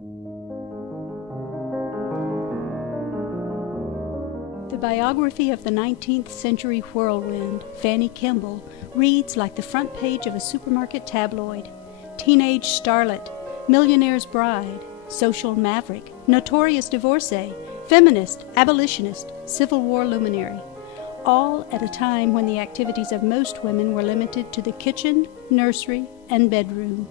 The biography of the 19th century whirlwind, Fanny Kemble, reads like the front page of a supermarket tabloid. Teenage starlet, millionaire's bride, social maverick, notorious divorcee, feminist, abolitionist, Civil War luminary, all at a time when the activities of most women were limited to the kitchen, nursery, and bedroom.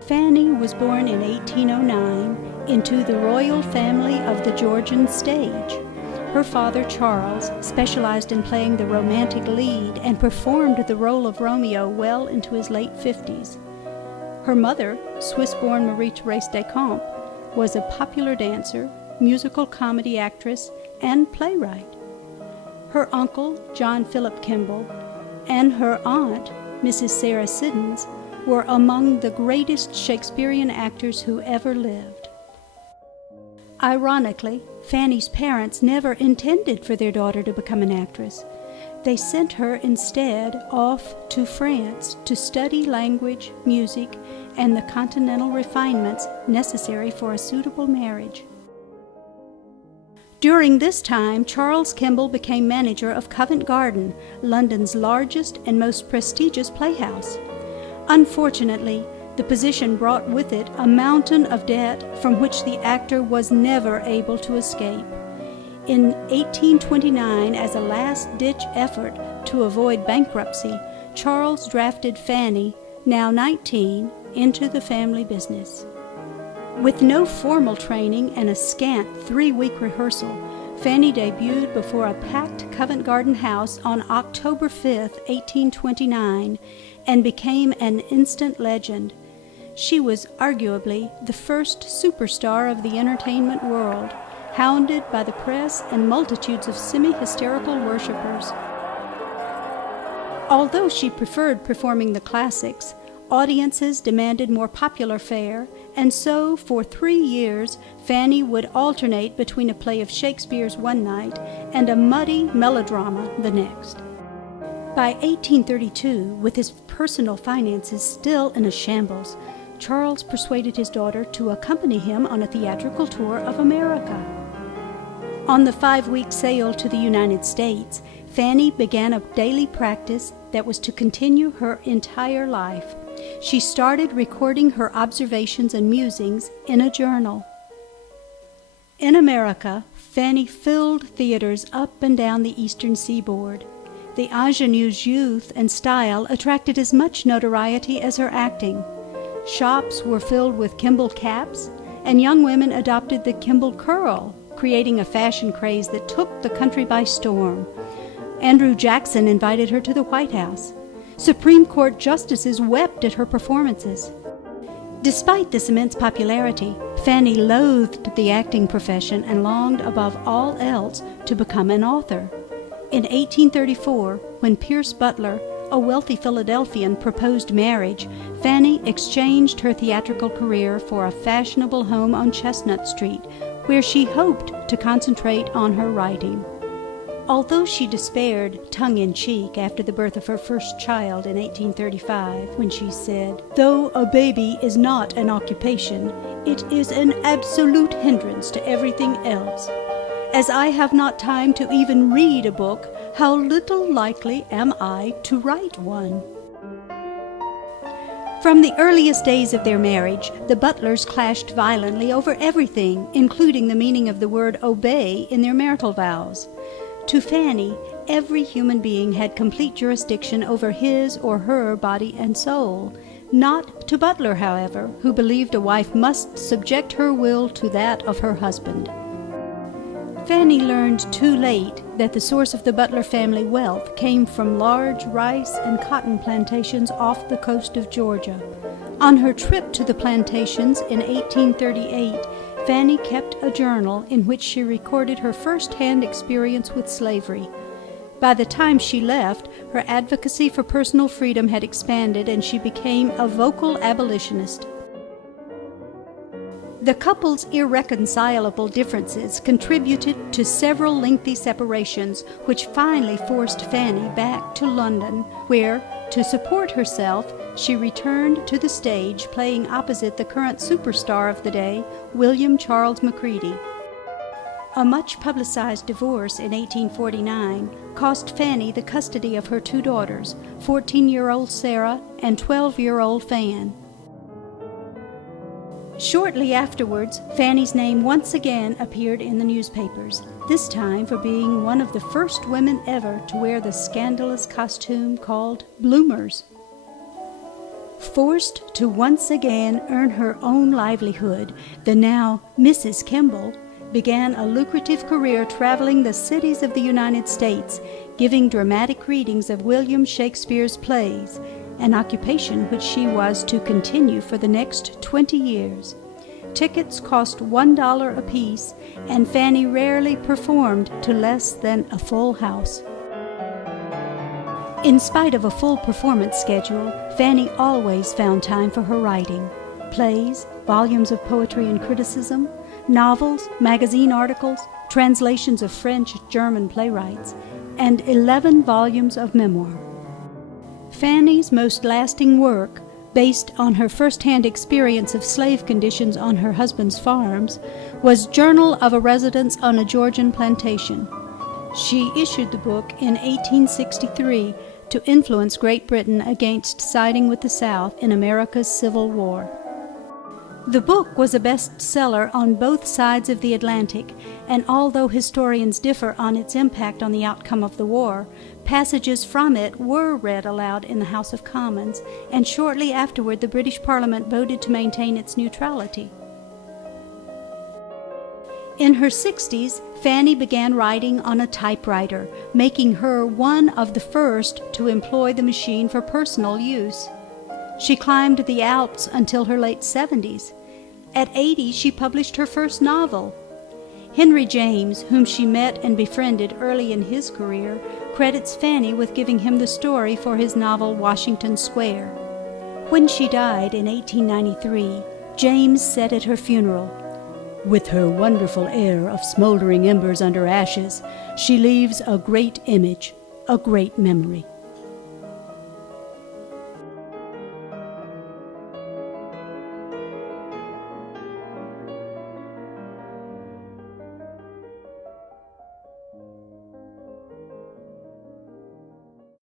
Fanny was born in 1809 into the royal family of the Georgian stage. Her father, Charles, specialized in playing the romantic lead and performed the role of Romeo well into his late 50s. Her mother, Swiss-born Marie-Thérèse Descamps, was a popular dancer, musical comedy actress, and playwright. Her uncle, John Philip Kemble, and her aunt, Mrs. Sarah Siddons, were among the greatest Shakespearean actors who ever lived. Ironically, Fanny's parents never intended for their daughter to become an actress. They sent her instead off to France to study language, music, and the continental refinements necessary for a suitable marriage. During this time, Charles Kemble became manager of Covent Garden, London's largest and most prestigious playhouse. Unfortunately, the position brought with it a mountain of debt from which the actor was never able to escape. In 1829, as a last-ditch effort to avoid bankruptcy, Charles drafted Fanny, now 19, into the family business. With no formal training and a scant 3-week rehearsal, Fanny debuted before a packed Covent Garden house on October 5, 1829, and became an instant legend. She was arguably the first superstar of the entertainment world, hounded by the press and multitudes of semi-hysterical worshippers. Although she preferred performing the classics, audiences demanded more popular fare, and so for 3 years Fanny would alternate between a play of Shakespeare's one night and a muddy melodrama the next. By 1832, with his personal finances still in a shambles, Charles persuaded his daughter to accompany him on a theatrical tour of America. On the 5-week sail to the United States, Fanny began a daily practice that was to continue her entire life. She started recording her observations and musings in a journal. In America, Fanny filled theaters up and down the eastern seaboard. The ingenue's youth and style attracted as much notoriety as her acting. Shops were filled with Kemble caps, and young women adopted the Kemble curl, creating a fashion craze that took the country by storm. Andrew Jackson invited her to the White House. Supreme Court justices wept at her performances. Despite this immense popularity, Fanny loathed the acting profession and longed above all else to become an author. In 1834, when Pierce Butler, a wealthy Philadelphian, proposed marriage, Fanny exchanged her theatrical career for a fashionable home on Chestnut Street, where she hoped to concentrate on her writing. Although she despaired tongue-in-cheek after the birth of her first child in 1835, when she said, "Though a baby is not an occupation, it is an absolute hindrance to everything else. As I have not time to even read a book, how little likely am I to write one?" From the earliest days of their marriage, the Butlers clashed violently over everything, including the meaning of the word obey in their marital vows. To Fanny, every human being had complete jurisdiction over his or her body and soul. Not to Butler, however, who believed a wife must subject her will to that of her husband. Fanny learned too late that the source of the Butler family wealth came from large rice and cotton plantations off the coast of Georgia. On her trip to the plantations in 1838, Fanny kept a journal in which she recorded her first-hand experience with slavery. By the time she left, her advocacy for personal freedom had expanded and she became a vocal abolitionist. The couple's irreconcilable differences contributed to several lengthy separations, which finally forced Fanny back to London, where, to support herself, she returned to the stage, playing opposite the current superstar of the day, William Charles Macready. A much publicized divorce in 1849 cost Fanny the custody of her two daughters, 14-year-old Sarah and 12-year-old Fan. Shortly afterwards, Fanny's name once again appeared in the newspapers, this time for being one of the first women ever to wear the scandalous costume called bloomers. Forced to once again earn her own livelihood, the now Mrs. Kemble began a lucrative career traveling the cities of the United States, giving dramatic readings of William Shakespeare's plays, an occupation which she was to continue for the next 20 years. Tickets cost $1 apiece, and Fanny rarely performed to less than a full house. In spite of a full performance schedule, Fanny always found time for her writing. Plays, volumes of poetry and criticism, novels, magazine articles, translations of French, German playwrights, and 11 volumes of memoir. Fanny's most lasting work, based on her first-hand experience of slave conditions on her husband's farms, was Journal of a Residence on a Georgian Plantation. She issued the book in 1863 to influence Great Britain against siding with the South in America's Civil War. The book was a bestseller on both sides of the Atlantic, and although historians differ on its impact on the outcome of the war, passages from it were read aloud in the House of Commons, and shortly afterward the British Parliament voted to maintain its neutrality. In her 60s, Fanny began writing on a typewriter, making her one of the first to employ the machine for personal use. She climbed the Alps until her late 70s. At 80, she published her first novel. Henry James, whom she met and befriended early in his career, credits Fanny with giving him the story for his novel Washington Square. When she died in 1893, James said at her funeral, "With her wonderful air of smoldering embers under ashes, she leaves a great image, a great memory."